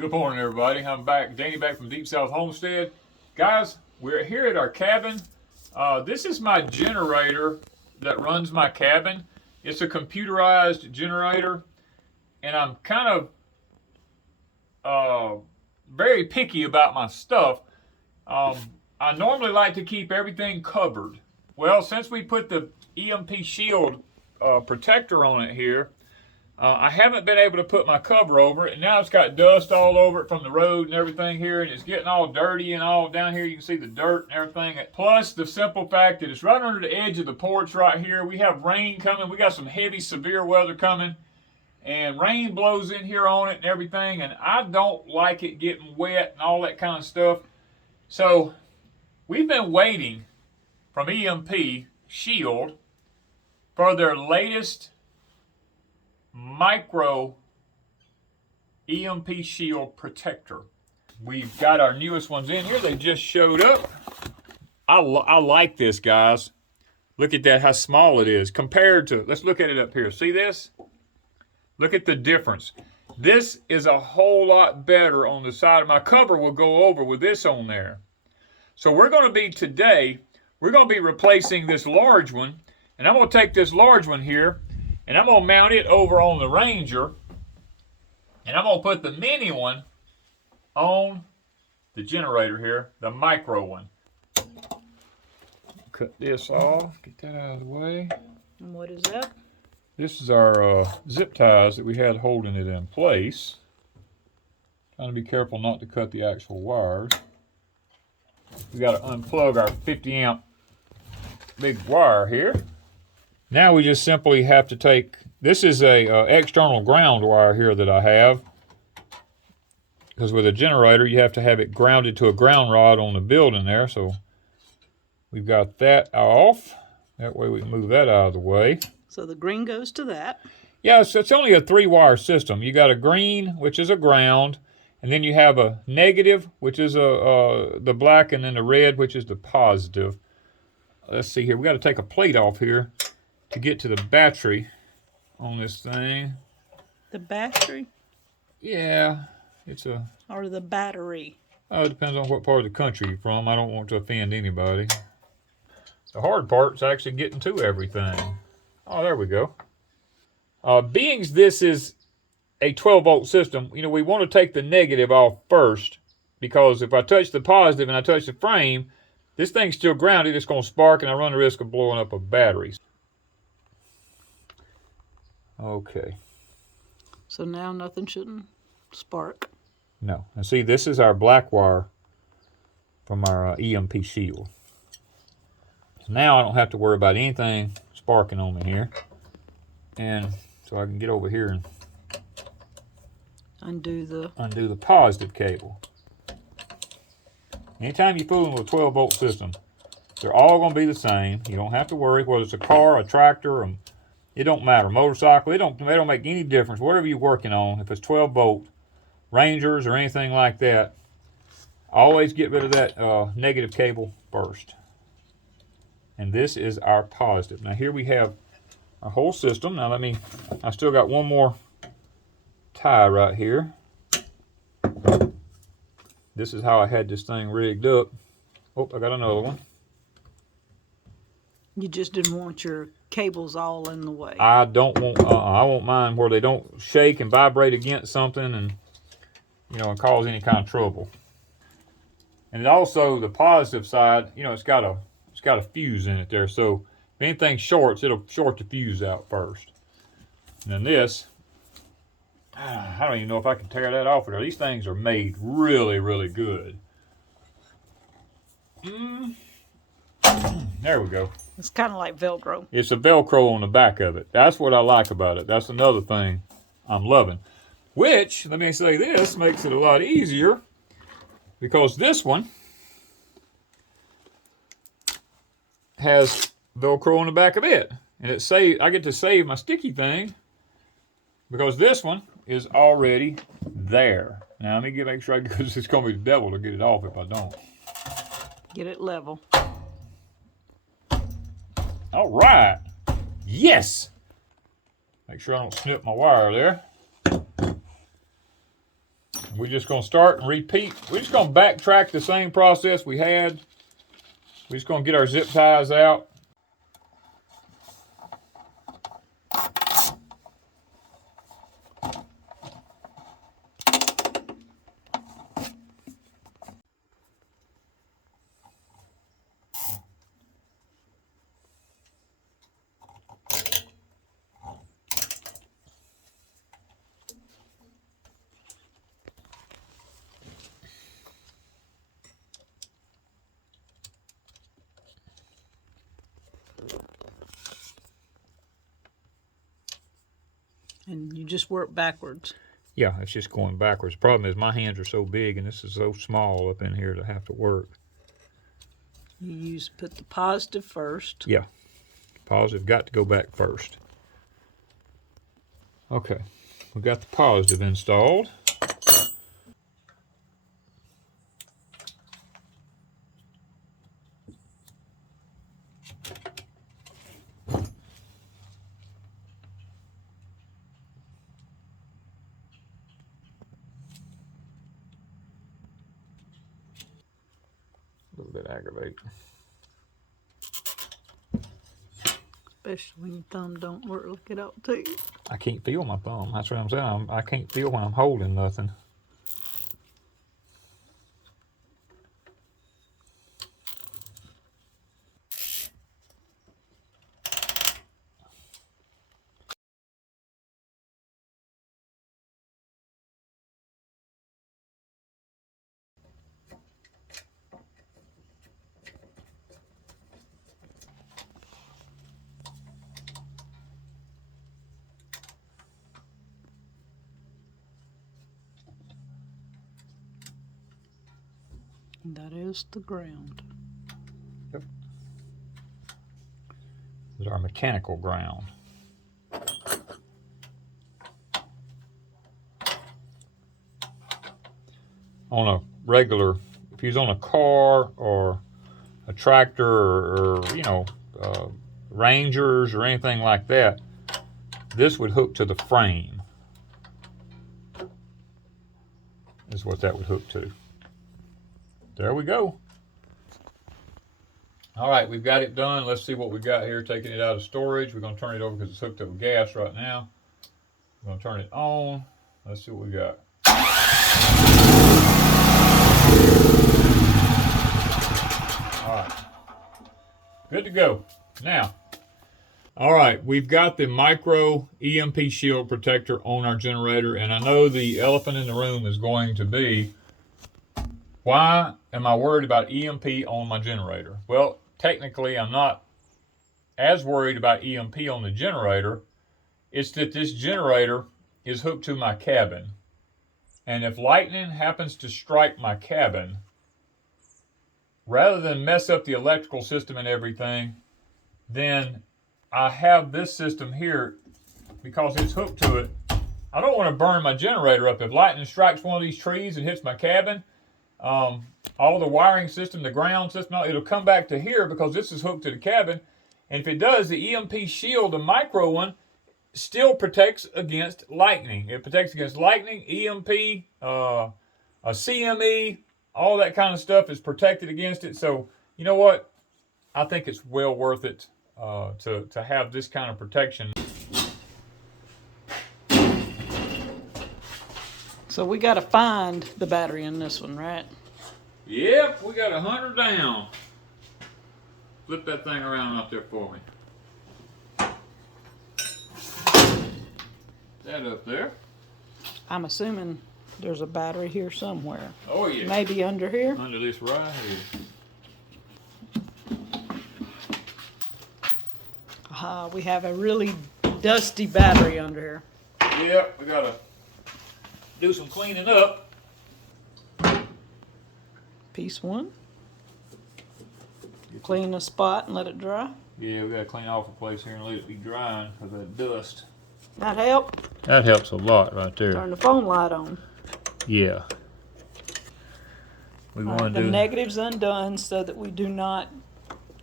Good morning, everybody. I'm back, Danny back from Deepsouth Homestead. Guys, we're here at our cabin. This is my generator that runs my cabin. It's a computerized generator, and I'm kind of very picky about my stuff. I normally like to keep everything covered. Well, since we put the EMP shield protector on it here, I haven't been able to put my cover over it, and now it's got dust all over it from the road and everything here, and it's getting all dirty and all down here. You can see the dirt and everything. Plus the simple fact that it's right under the edge of the porch right here. We have rain coming. We got some heavy, severe weather coming, and rain blows in here on it and everything, and I don't like it getting wet and all that kind of stuff. So we've been waiting from EMP Shield for their latest micro EMP shield protector. We've got our newest ones in here. They just showed up. I like this, guys. Look at that, how small it is compared to, let's look at it up here. See this? Look at the difference. This is a whole lot better on the side. My cover will go over with this on there. So we're going to be today, we're going to be replacing this large one, and I'm going to take this large one here, and I'm going to mount it over on the Ranger, and I'm going to put the mini one on the generator here, the micro one. Cut this off, get that out of the way. And what is that? This is our zip ties that we had holding it in place. Trying to be careful not to cut the actual wires. We got to unplug our 50 amp big wire here. Now we just simply have to take, this is a external ground wire here that I have, because with a generator you have to have it grounded to a ground rod on the building there. So we've got that off. That way we can move that out of the way. So the green goes to that. Yeah, so it's only a 3-wire system. You got a green, which is a ground, and then you have a negative, which is the black, and then the red, which is the positive. Let's see here. We got to take a plate off here to get to the battery on this thing. The battery? Yeah, it's a... Or the battery? Oh, it depends on what part of the country you're from. I don't want to offend anybody. The hard part is actually getting to everything. Oh, there we go. Being this is a 12-volt system, you know, we want to take the negative off first, because if I touch the positive and I touch the frame, this thing's still grounded, it's going to spark, and I run the risk of blowing up a battery. Okay. So now nothing shouldn't spark. No. And see, this is our black wire from our EMP shield. So now I don't have to worry about anything sparking on me here. And so I can get over here and undo the positive cable. Anytime you're fooling with a 12-volt system, they're all going to be the same. You don't have to worry whether it's a car, a tractor, it don't matter. Motorcycle, they don't make any difference. Whatever you're working on, if it's 12-volt, Rangers or anything like that, always get rid of that negative cable first. And this is our positive. Now here we have our whole system. Now I still got one more tie right here. This is how I had this thing rigged up. Oh, I got another one. You just didn't want your cables all in the way. I don't want, I won't mind where they don't shake and vibrate against something and, you know, and cause any kind of trouble. And also the positive side, you know, it's got a fuse in it there. So if anything shorts, it'll short the fuse out first. And then this, I don't even know if I can tear that off of there. These things are made really, really good. There we go. It's kind of like Velcro. It's a Velcro on the back of it. That's what I like about it. That's another thing I'm loving. Which, let me say this, makes it a lot easier, because this one has Velcro on the back of it. And I get to save my sticky thing, because this one is already there. Now let me make sure, because it's going to be the devil to get it off if I don't. Get it level. All right. Yes. Make sure I don't snip my wire there. we're just going to start and repeat. We're just going to backtrack the same process we had. We're just going to get our zip ties out. And you just work backwards. Yeah, it's just going backwards. The problem is my hands are so big and this is so small up in here to have to work. You put the positive first. Yeah, positive got to go back first. Okay, we got the positive installed. A little bit aggravating. Especially when your thumb don't work. Look it up too. I can't feel my thumb. That's what I'm saying. I can't feel when I'm holding nothing. And that is the ground. Yep. This is our mechanical ground. On a regular, if you're on a car or a tractor or you know, Rangers or anything like that, this would hook to the frame. Is what that would hook to. There we go. All right, we've got it done. Let's see what we got here. Taking it out of storage. We're going to turn it over because it's hooked up with gas right now. We're going to turn it on. Let's see what we got. All right. Good to go. Now, all right, we've got the micro EMP shield protector on our generator, and I know the elephant in the room is going to be, why am I worried about EMP on my generator? Well, technically, I'm not as worried about EMP on the generator. It's that this generator is hooked to my cabin. And if lightning happens to strike my cabin, rather than mess up the electrical system and everything, then I have this system here because it's hooked to it. I don't want to burn my generator up. If lightning strikes one of these trees and hits my cabin, all the wiring system, the ground system, it'll come back to here because this is hooked to the cabin. And if it does, the EMP shield, the micro one, still protects against lightning. It protects against lightning, EMP, a CME, all that kind of stuff is protected against it. So, you know what? I think it's well worth it to have this kind of protection. So we got to find the battery in this one, right? Yep, we got 100 down. Flip that thing around up there for me. That up there. I'm assuming there's a battery here somewhere. Oh yeah. Maybe under here? Under this right here. We have a really dusty battery under here. Yep, we gotta do some cleaning up. Piece one. Clean the spot and let it dry. Yeah, we gotta clean off the place here and let it be drying because of that dust. That help? That helps a lot right there. Turn the phone light on. Yeah. We want to the do negatives undone so that we do not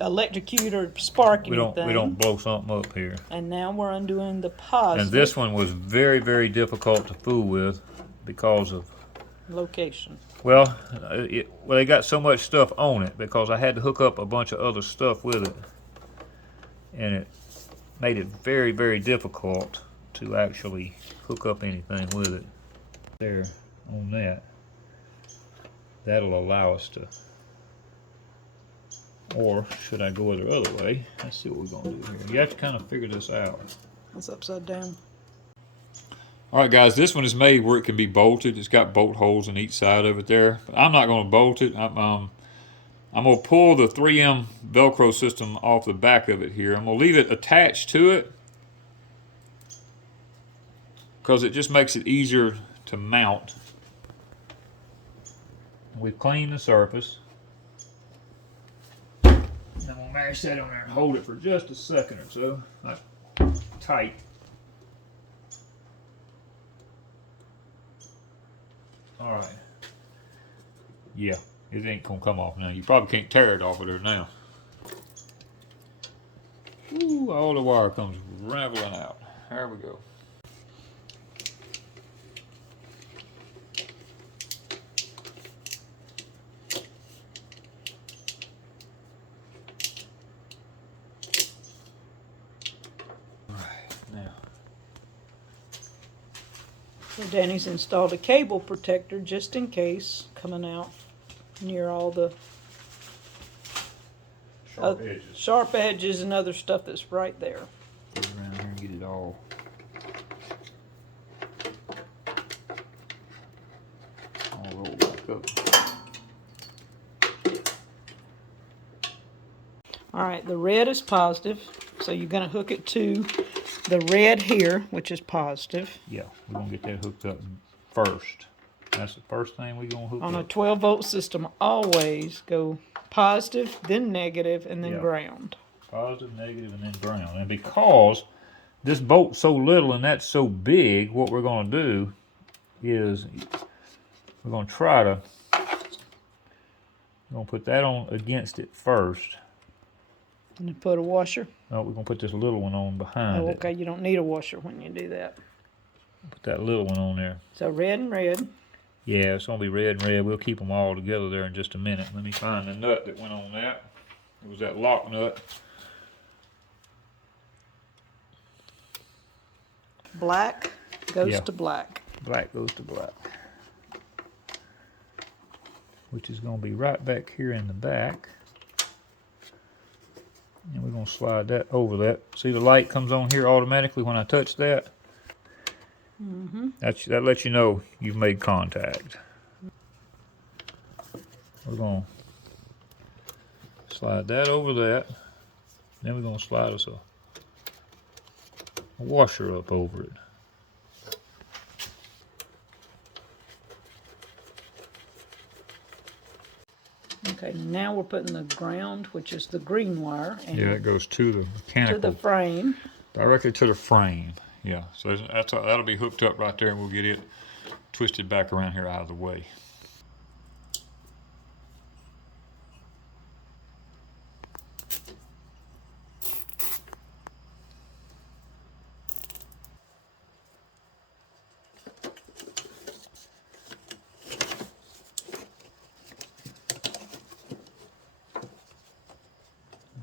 electrocute or spark anything. we don't blow something up here. And now we're undoing the positive. And this one was very, very difficult to fool with because of location. Well, they got so much stuff on it because I had to hook up a bunch of other stuff with it, and it made it very, very difficult to actually hook up anything with it. There, on that, that'll allow us to. Or should I go the other way? Let's see what we're gonna do here. You have to kind of figure this out. It's upside down. All right, guys, this one is made where it can be bolted. It's got bolt holes in each side of it there. But I'm not going to bolt it. I'm going to pull the 3M Velcro system off the back of it here. I'm going to leave it attached to it because it just makes it easier to mount. We've cleaned the surface. I'm going to mash that on there and hold it for just a second or so. Like tight. All right. Yeah, it ain't gonna come off now. You probably can't tear it off of there now. Ooh, all the wire comes raveling out. There we go. All right, now. So Danny's installed a cable protector just in case, coming out near all the Sharp edges. and other stuff that's right there. Get it around here and get it all. All rolled back up. All right, the red is positive, so you're going to hook it to the red here, which is positive. Yeah, we're gonna get that hooked up first. That's the first thing we're gonna hook On a up. 12-volt system, always go positive, then negative, and then Yeah. ground. Positive, negative, and then ground. And because this bolt's so little and that's so big, what we're gonna do is we're gonna try to put that on against it first. And then put a washer. No, we're gonna put this little one on behind Oh, it. okay, you don't need a washer when you do that. Put that little one on there. So red and red. Yeah, it's gonna be red and red. We'll keep them all together there in just a minute. Let me find the nut that went on that. It was that lock nut. Black goes Yeah. to black. Black goes to black. Which is gonna be right back here in the back. And we're gonna slide that over that. See the light comes on here automatically when I touch that? Mm-hmm. That lets you know you've made contact. We're gonna slide that over that. Then we're gonna slide us a washer up over it. Okay, now we're putting the ground, which is the green wire, and Yeah, it goes to the mechanical. to the frame. Directly to the frame. Yeah, so that'll be hooked up right there, and we'll get it twisted back around here out of the way.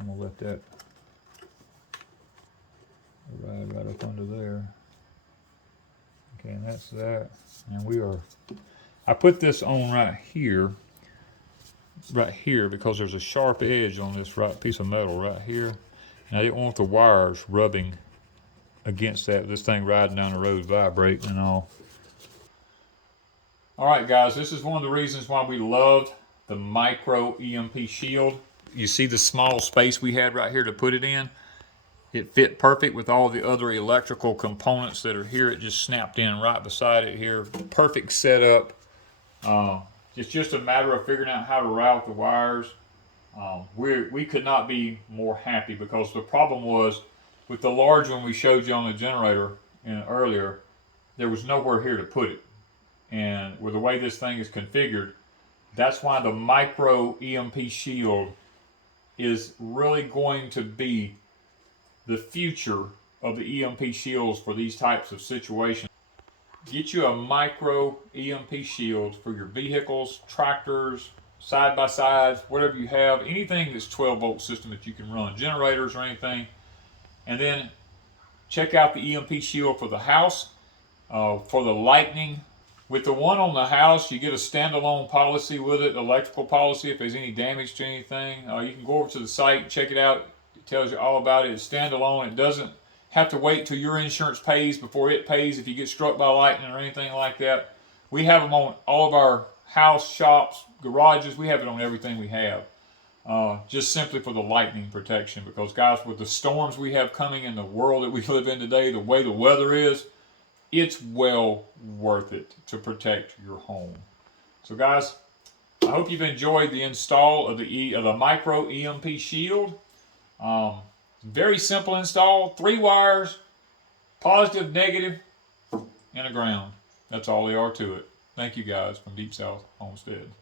I'm gonna let that ride right up under there. Okay, and that's that. And I put this on right here because there's a sharp edge on this right piece of metal right here. And I didn't want the wires rubbing against this thing riding down the road vibrating and all. All right, guys, this is one of the reasons why we love the micro EMP shield. You see the small space we had right here to put it in? It fit perfect with all the other electrical components that are here. It just snapped in right beside it here. Perfect setup. It's just a matter of figuring out how to route the wires. We could not be more happy because the problem was with the large one we showed you on the generator earlier, there was nowhere here to put it. And with the way this thing is configured, that's why the micro EMP shield is really going to be the future of the EMP shields for these types of situations. get you a micro EMP shield for your vehicles, tractors, side-by-sides, whatever you have, anything that's 12-volt system that you can run, generators or anything. And then check out the EMP shield for the house, for the lightning. With the one on the house, you get a standalone policy with it, electrical policy, if there's any damage to anything. You can go over to the site, check it out. It tells you all about it. It's standalone. It doesn't have to wait till your insurance pays before it pays if you get struck by lightning or anything like that. We have them on all of our house, shops, garages. We have it on everything we have. Just simply for the lightning protection, because guys, with the storms we have coming in the world that we live in today, the way the weather is, it's well worth it to protect your home. So guys, I hope you've enjoyed the install of the micro EMP shield. Very simple install, 3 wires, positive, negative, and a ground. That's all there are to it. Thank you guys from Deepsouth Homestead.